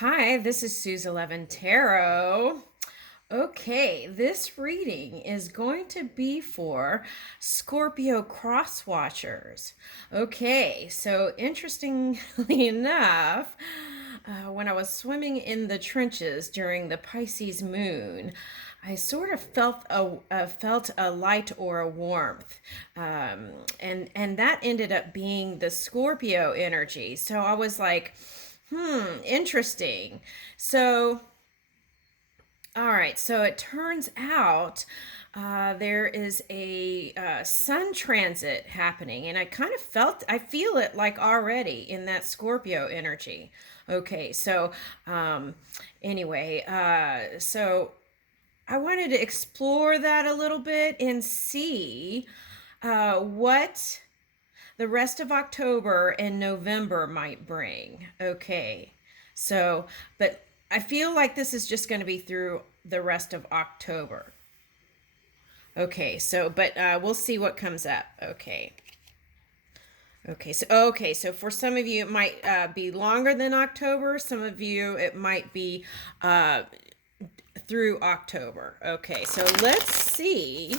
Hi, this is Suze 11 Tarot. Okay, this reading is going to be for Scorpio Crosswatchers. Okay, so interestingly enough, when I was swimming in the trenches during the Pisces moon, I sort of felt a light or a warmth, and that ended up being the Scorpio energy. So I was like, interesting. So, all right, so it turns out there is a sun transit happening, and I feel it like already in that Scorpio energy. Okay, so um, anyway, so I wanted to explore that a little bit and see what the rest of October and November might bring. Okay. So, but I feel like this is just going to be through the rest of October. Okay. So, but we'll see what comes up. Okay. Okay. So for some of you, it might be longer than October. Some of you, it might be uh, through October. Okay. So let's see.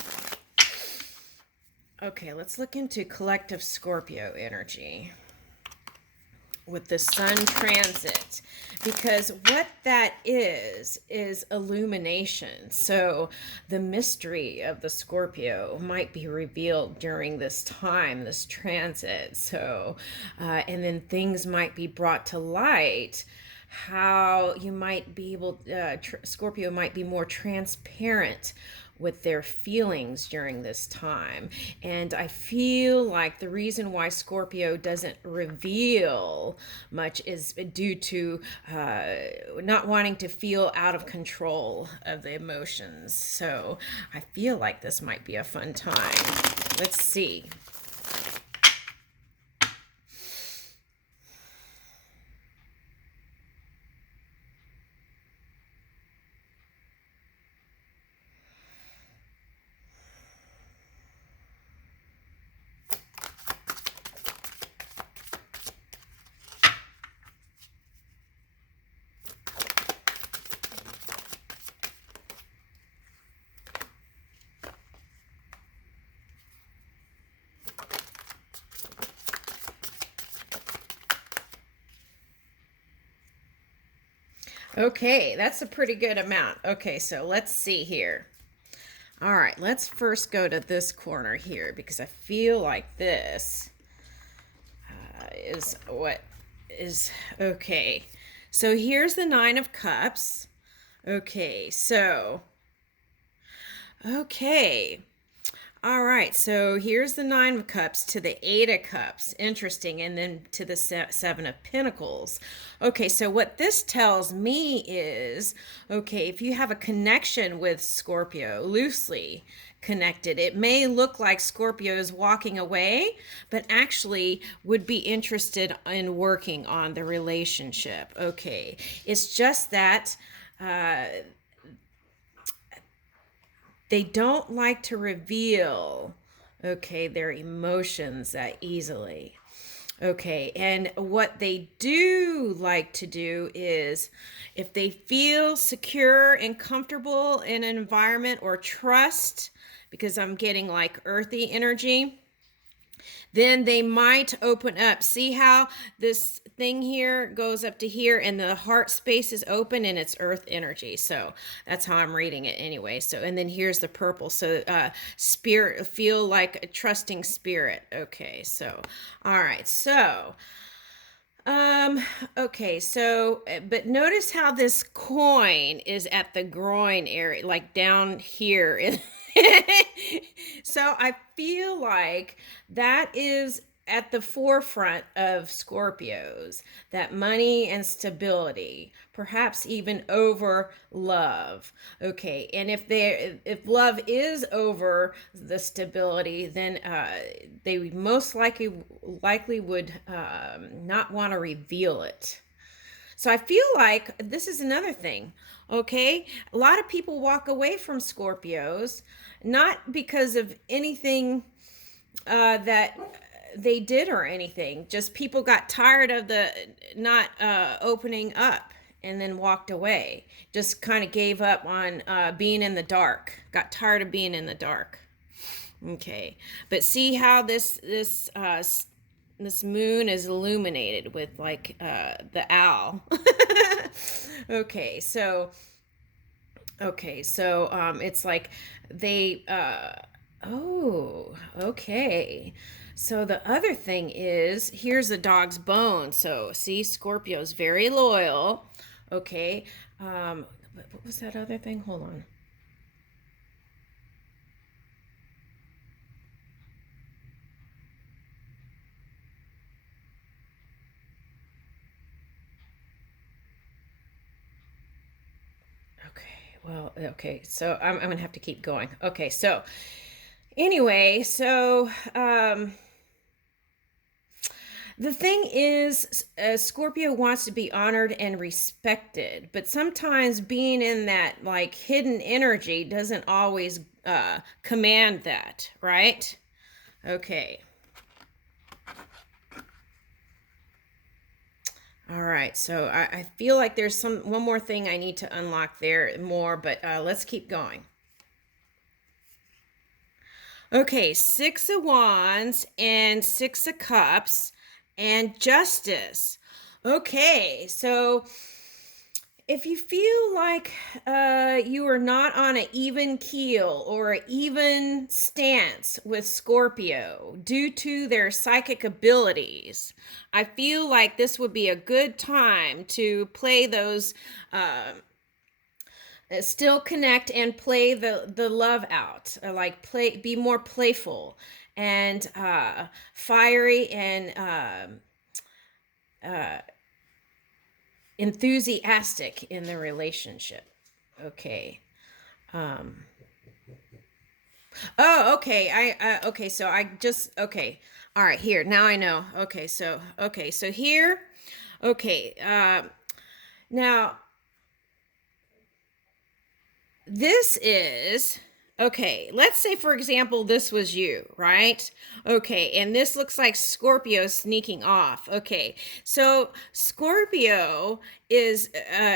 Okay. Let's look into collective Scorpio energy with the sun transit, because what that is illumination. So the mystery of the Scorpio might be revealed during this time, this transit. So and then things might be brought to light, how you might be able Scorpio might be more transparent with their feelings during this time. And I feel like the reason why Scorpio doesn't reveal much is due to not wanting to feel out of control of the emotions. So I feel like this might be a fun time. Let's see. Okay, that's a pretty good amount. Okay, so let's see here. All right, let's first go to this corner here, because I feel like this is what is okay. So here's the Nine of Cups. Okay. All right, so here's the Nine of Cups to the Eight of Cups. Interesting. And then to the Seven of Pentacles. Okay, so what this tells me is, okay, if you have a connection with Scorpio, loosely connected, it may look like Scorpio is walking away, but actually would be interested in working on the relationship. Okay, it's just that they don't like to reveal, okay, their emotions that easily. Okay, and what they do like to do is, if they feel secure and comfortable in an environment, or trust, because I'm getting like earthy energy, then they might open up. See how this thing here goes up to here, and the heart space is open, and it's earth energy. So that's how I'm reading it anyway. So, and then here's the purple. So spirit, feel like a trusting spirit. Okay, so all right, so okay, so but notice how this coin is at the groin area, like down here. So I feel like that is at the forefront of Scorpios, that money and stability, perhaps even over love. Okay, and if love is over the stability, then they most likely would not want to reveal it. So I feel like this is another thing. Okay, a lot of people walk away from Scorpios not because of anything that they did or anything. Just people got tired of the not opening up. and then walked away. Just kind of gave up on being in the dark. Got tired of being in the dark. Okay, but see how this moon is illuminated with like the owl. Okay, so it's like they oh, okay. So the other thing is, here's the dog's bone. So see, Scorpio's very loyal. Okay. What was that other thing? Hold on. Okay. Well, okay. So I'm gonna have to keep going. Okay. So anyway, so the thing is, Scorpio wants to be honored and respected, but sometimes being in that like hidden energy doesn't always command that, right? Okay. All right. So I feel like there's one more thing I need to unlock there more, but let's keep going. Okay, Six of Wands and Six of Cups and Justice. Okay, so if you feel like you are not on an even keel or an even stance with Scorpio due to their psychic abilities, I feel like this would be a good time to play those still connect and play the love out, like be more playful and fiery and enthusiastic in the relationship. Okay. Oh, okay. Okay, so I just okay. All right, here. Now I know. Okay, so here. Okay. Now this is okay. Let's say, for example, this was you, right? Okay, and this looks like Scorpio sneaking off. Okay, so Scorpio is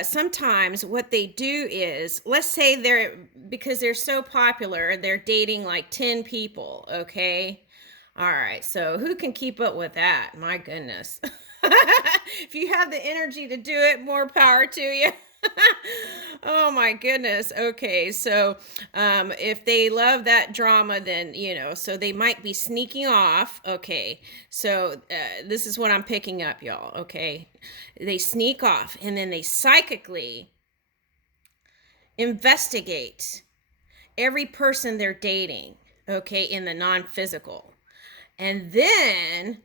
sometimes what they do is, let's say because they're so popular, they're dating like 10 people. Okay, all right, so who can keep up with that? My goodness. If you have the energy to do it, more power to you. Oh my goodness. Okay, so if they love that drama, then so they might be sneaking off. Okay, so this is what I'm picking up, y'all. Okay, they sneak off and then they psychically investigate every person they're dating. Okay, in the non-physical, and then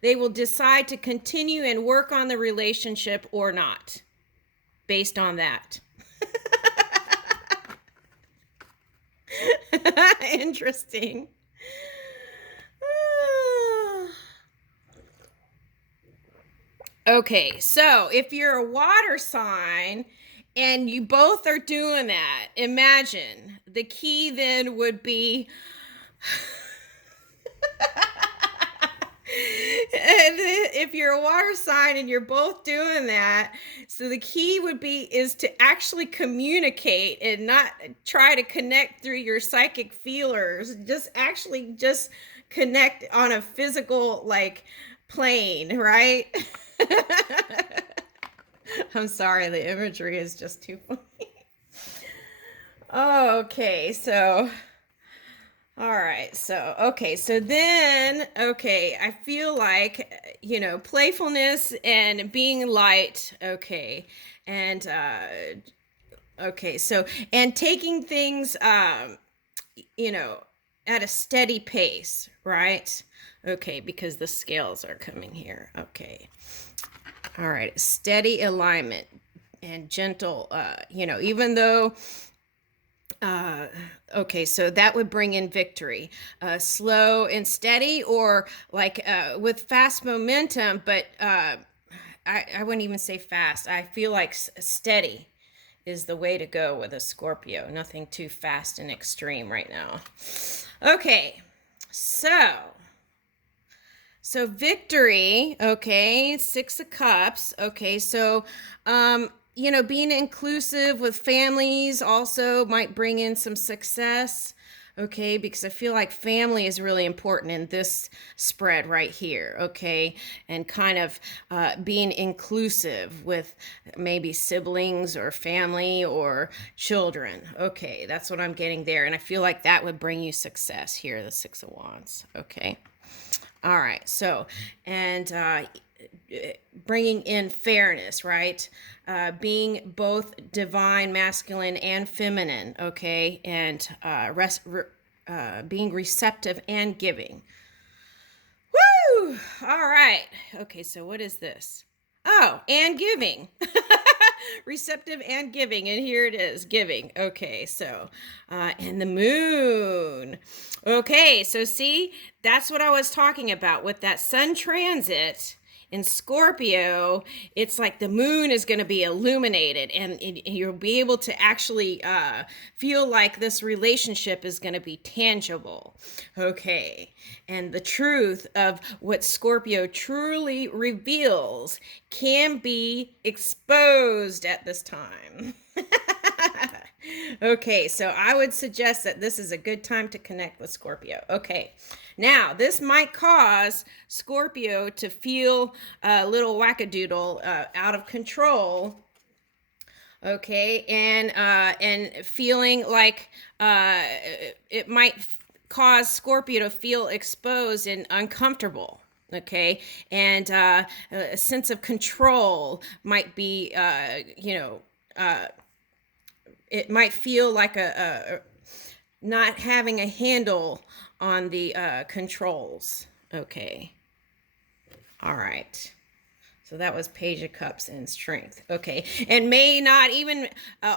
they will decide to continue and work on the relationship or not based on that. Interesting. Okay, so if you're a water sign and you both are doing that, imagine the key then would be and if you're a water sign and you're both doing that, so the key is to actually communicate and not try to connect through your psychic feelers. Just connect on a physical like plane, right? I'm sorry, the imagery is just too funny. Oh, okay, so all right, so then I feel like playfulness and being light, okay, and so and taking things at a steady pace, right? Okay, because the scales are coming here. Okay, all right, steady alignment and gentle, even though okay, so that would bring in victory. Slow and steady, or like with fast momentum, but I wouldn't even say fast. I feel like steady is the way to go with a Scorpio. Nothing too fast and extreme right now. Okay, so victory. Okay, Six of Cups. Okay, so being inclusive with families also might bring in some success. Okay, because I feel like family is really important in this spread right here. Okay, and kind of being inclusive with maybe siblings or family or children. Okay, that's what I'm getting there. And I feel like that would bring you success here, the Six of Wands. Okay, all right, so, and bringing in fairness, right? Being both divine, masculine, and feminine, okay? And being receptive and giving. Woo! All right. Okay, so what is this? Oh, and giving. Receptive and giving. And here it is, giving. Okay, so, and the moon. Okay, so see, that's what I was talking about with that sun transit in Scorpio. It's like the moon is going to be illuminated, and you'll be able to actually feel like this relationship is going to be tangible. Okay, and the truth of what Scorpio truly reveals can be exposed at this time. Okay, so I would suggest that this is a good time to connect with Scorpio. Okay, now this might cause Scorpio to feel a little wackadoodle, out of control. Okay, and feeling like it might cause Scorpio to feel exposed and uncomfortable. Okay, and a sense of control might be, it might feel like a not having a handle on the controls. Okay. All right. So that was Page of Cups and Strength. Okay. And may not even,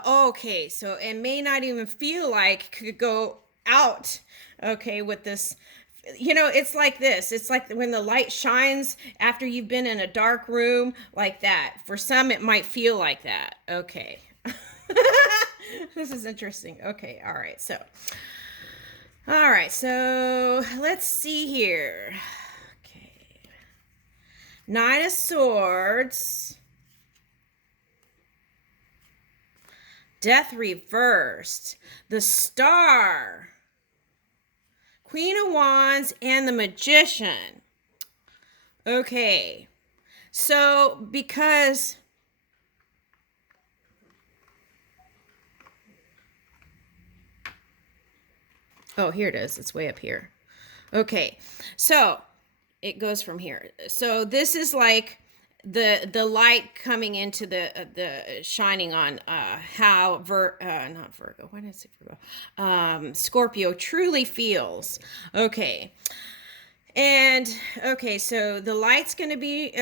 okay. So, and may not even feel like could go out, okay, with this. It's like this. It's like when the light shines after you've been in a dark room, like that. For some, it might feel like that. Okay. This is interesting. Okay, all right. So let's see here. Okay. Knight of Swords. Death reversed. The Star. Queen of Wands and the Magician. Okay. So because oh, here it is. It's way up here. Okay. So it goes from here. So this is like the light coming into the shining on how not Virgo. Why did I say Virgo? Scorpio truly feels. Okay. And okay, so the light's going to be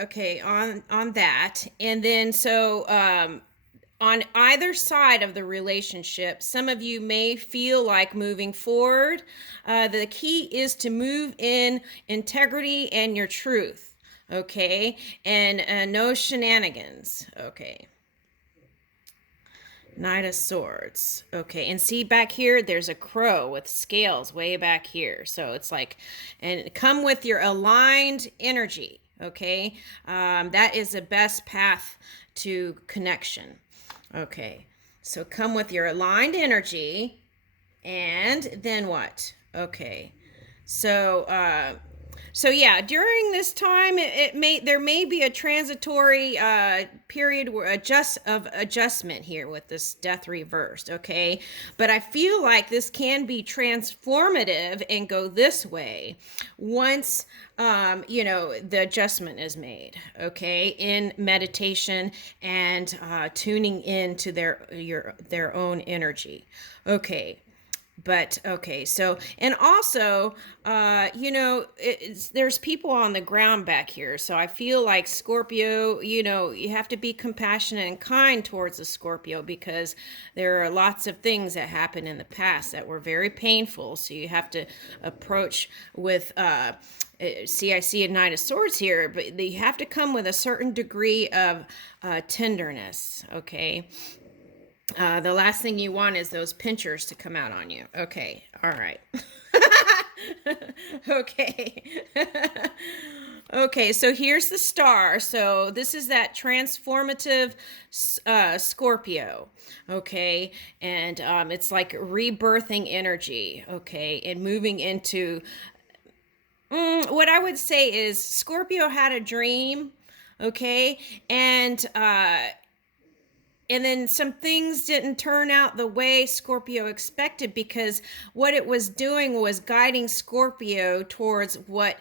okay on that. And then so on either side of the relationship, some of you may feel like moving forward. The key is to move in integrity and your truth, okay? And no shenanigans, okay? Knight of Swords. Okay, and see back here, there's a crow with scales way back here. So it's like, and come with your aligned energy, okay? That is the best path to connection. Okay, so come with your aligned energy, and then what? Okay, so yeah, during this time, there may be a transitory period of adjustment here with this death reversed. Okay, but I feel like this can be transformative and go this way once the adjustment is made. Okay, in meditation and tuning into their own energy. Okay. But okay, so, and also, there's people on the ground back here. So I feel like Scorpio, you have to be compassionate and kind towards the Scorpio, because there are lots of things that happened in the past that were very painful. So you have to approach with, see, I see a Knight of Swords here, but you have to come with a certain degree of tenderness, okay? The last thing you want is those pinchers to come out on you. Okay. All right. Okay. Okay, so here's the star. So this is that transformative Scorpio. Okay, and it's like rebirthing energy. Okay, and moving into what I would say is Scorpio had a dream. Okay, and then some things didn't turn out the way Scorpio expected, because what it was doing was guiding Scorpio towards what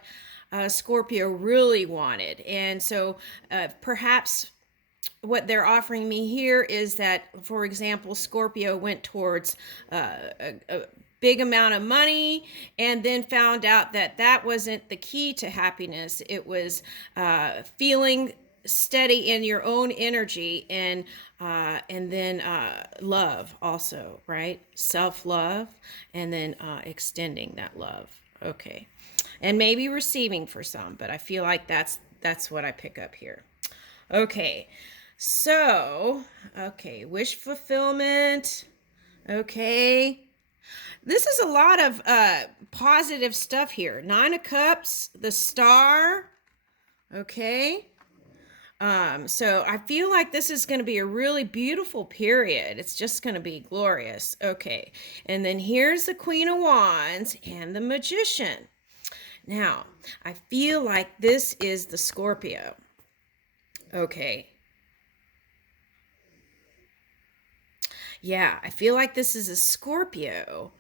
Scorpio really wanted. And so perhaps what they're offering me here is that, for example, Scorpio went towards a big amount of money and then found out that that wasn't the key to happiness. It was feeling steady in your own energy, and then love also, right? Self-love, and then extending that love. Okay, and maybe receiving for some, but I feel like that's what I pick up here. Okay, so okay, wish fulfillment. Okay, this is a lot of positive stuff here. Nine of Cups, the Star. Okay. So I feel like this is going to be a really beautiful period. It's just going to be glorious. Okay. And then here's the Queen of Wands and the Magician. Now, I feel like this is the Scorpio. Okay. Yeah, I feel like this is a Scorpio.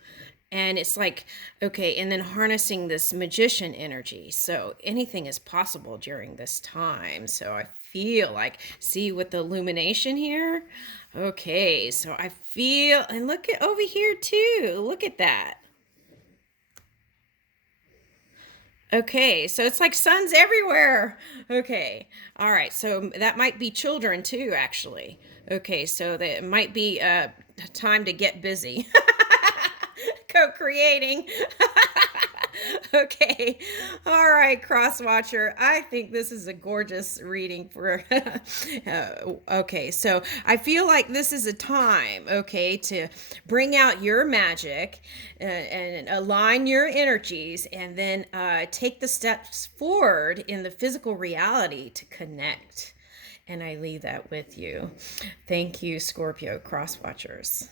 And it's like, okay, and then harnessing this magician energy. So anything is possible during this time. So I feel like, see with the illumination here? Okay, so I feel, and look at over here too. Look at that. Okay, so it's like suns everywhere. Okay, all right, so that might be children too, actually. Okay, so that it might be time to get busy. Co-creating. Okay, all right, Crosswatcher, I think this is a gorgeous reading for okay, so I feel like this is a time, okay, to bring out your magic, and align your energies, and then take the steps forward in the physical reality to connect. And I leave that with you. Thank you, Scorpio Crosswatchers.